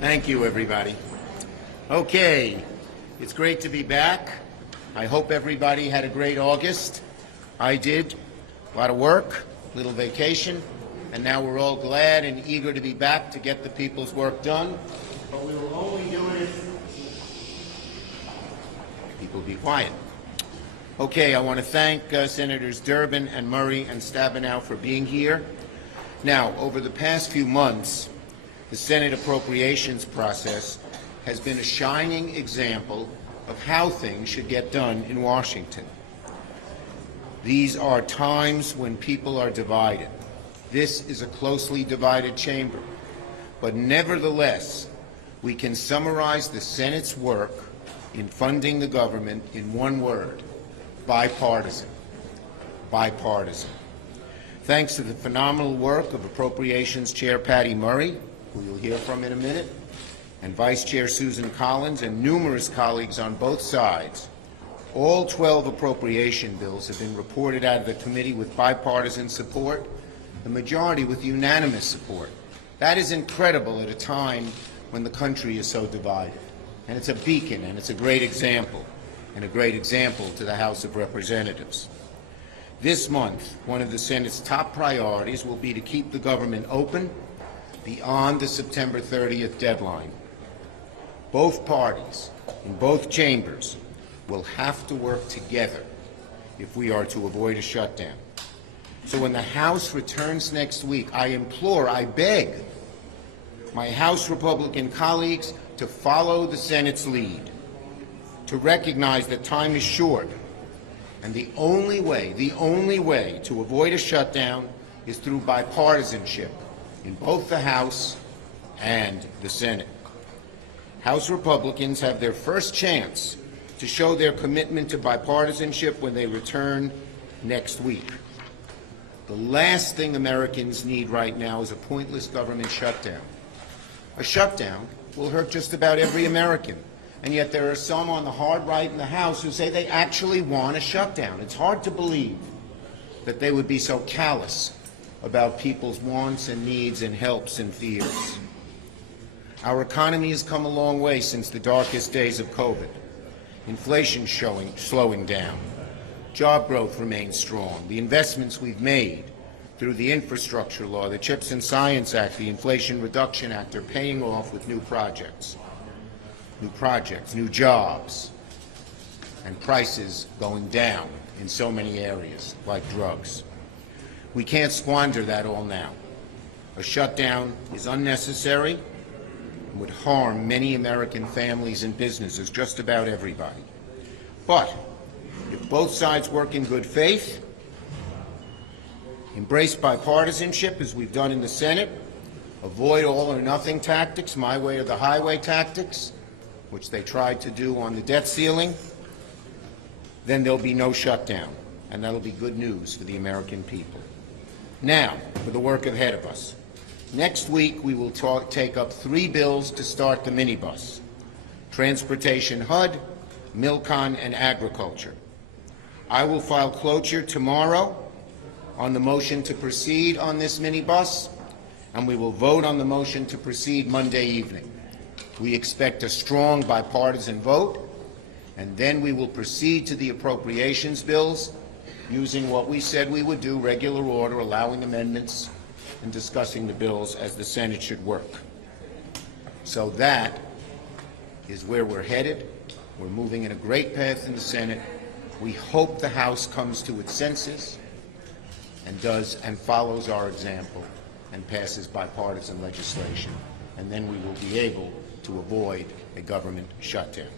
Thank you, everybody. Okay, it's great to be back. I hope everybody had a great August. I did. A lot of work, little vacation, and now we're all glad and eager to be back to get the people's work done. But we will only do it if people be quiet. Okay, I want to thank Senators Durbin and Murray and Stabenow for being here. Now, over the past few months, the Senate appropriations process has been a shining example of how things should get done in Washington. These are times when people are divided. This is a closely divided chamber. But nevertheless, we can summarize the Senate's work in funding the government in one word: bipartisan. Bipartisan. Thanks to the phenomenal work of Appropriations Chair Patty Murray, who you'll hear from in a minute, and Vice Chair Susan Collins, and numerous colleagues on both sides, all 12 appropriation bills have been reported out of the committee with bipartisan support, the majority with unanimous support. That is incredible at a time when the country is so divided. And it's a beacon, and it's a great example, and a great example to the House of Representatives. This month, one of the Senate's top priorities will be to keep the government open beyond the September 30th deadline. Both parties in both chambers will have to work together if we are to avoid a shutdown. So when the House returns next week, I implore, I beg my House Republican colleagues to follow the Senate's lead, to recognize that time is short, and the only way to avoid a shutdown is through bipartisanship in both the House and the Senate. House Republicans have their first chance to show their commitment to bipartisanship when they return next week. The last thing Americans need right now is a pointless government shutdown. A shutdown will hurt just about every American, and yet there are some on the hard right in the House who say they actually want a shutdown. It's hard to believe that they would be so callous about people's wants and needs and hopes and fears. Our economy has come a long way since the darkest days of COVID. Inflation slowing down. Job growth remains strong. The investments we've made through the infrastructure law, the CHIPS and Science Act, the Inflation Reduction Act are paying off with new projects, new jobs, and prices going down in so many areas, like drugs. We can't squander that all now. A shutdown is unnecessary and would harm many American families and businesses, just about everybody. But if both sides work in good faith, embrace bipartisanship as we've done in the Senate, avoid all or nothing tactics, my way or the highway tactics, which they tried to do on the debt ceiling, then there'll be no shutdown, and that'll be good news for the American people. Now, for the work ahead of us. Next week, we will take up 3 bills to start the minibus: Transportation HUD, Milcon, and Agriculture. I will file cloture tomorrow on the motion to proceed on this minibus, and we will vote on the motion to proceed Monday evening. We expect a strong bipartisan vote, and then we will proceed to the appropriations bills using what we said we would do, regular order, allowing amendments and discussing the bills as the Senate should work. So that is where we're headed. We're moving in a great path in the Senate. We hope the House comes to its senses and follows our example and passes bipartisan legislation, and then we will be able to avoid a government shutdown.